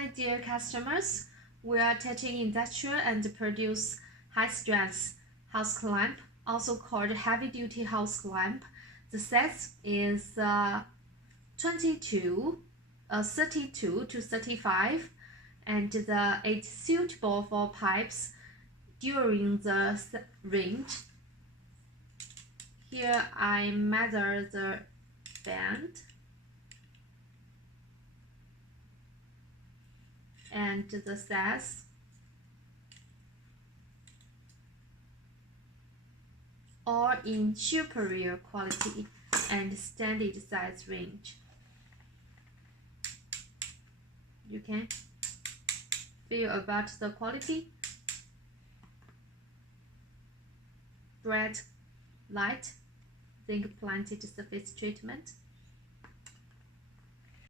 Hi dear customers, we are teaching industrial and produce high-strength house clamp, also called heavy-duty house clamp. The size is 32 to 35, and it's suitable for pipes during the range. Here I measure the bend and the size, all in superior quality and standard size range. You can feel about the quality. Bright light, zinc planted surface treatment.